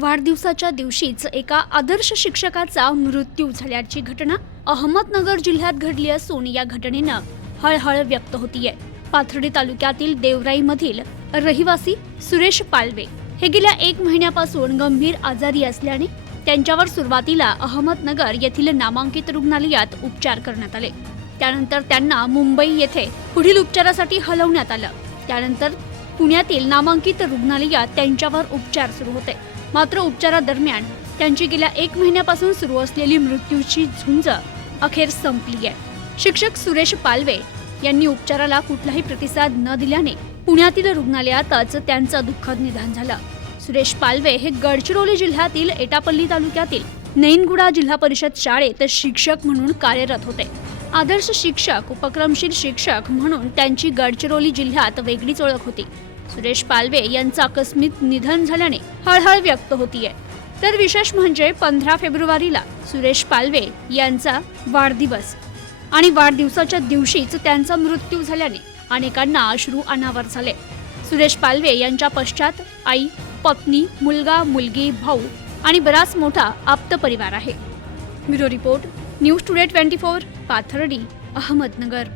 वाढदिवसाच्या दिवशीच एका आदर्श शिक्षकाचा मृत्यू झाल्याची घटना अहमदनगर जिल्ह्यात घडली असून या घटनेनं हळहळ व्यक्त होतीये. पाथर्डी तालुक्यातील देवराईमधील रहिवासी सुरेश पालवे हे गेल्या एक महिन्यापासून गंभीर आजारी असल्याने त्यांच्यावर सुरुवातीला अहमदनगर येथील नामांकित रुग्णालयात उपचार करण्यात आले. त्यानंतर त्यांना मुंबई येथे पुढील उपचारासाठी हलवण्यात आलं. त्यानंतर पुण्यातील नामांकित रुग्णालयात त्यांच्यावर उपचार सुरू होते. मात्र उपचारादरम्यान त्यांची गेल्या एक महिन्यापासून सुरू असलेली मृत्यूची झुंज अखेर संपली आहे. शिक्षक सुरेश पालवे यांनी उपचाराला कुठलाही प्रतिसाद न दिल्याने पुण्यातील रुग्णालयातच त्यांचं दुःखद निधन झालं. सुरेश पालवे हे गडचिरोली जिल्ह्यातील एटापल्ली तालुक्यातील नैनगुडा जिल्हा परिषद शाळेत शिक्षक म्हणून कार्यरत होते. आदर्श शिक्षक उपक्रमशील शिक्षक म्हणून त्यांची गडचिरोली जिल्ह्यात वेगळीच ओळख होती. सुरेश पालवे यांचं आकस्मिक निधन झाल्याने हळहळ व्यक्त होतीये. तर विशेष म्हणजे पंधरा फेब्रुवारीला सुरेश पालवे यांचा वाढदिवस आणि वाढदिवसाच्या दिवशीच त्यांचा मृत्यू झाल्याने अनेकांना अश्रू अनावर झाले. सुरेश पालवे यांच्या पश्चात आई पत्नी मुलगा मुलगी भाऊ आणि बराच मोठा आप्त परिवार आहे. Bureau report news today twenty four Pathardi Ahmednagar.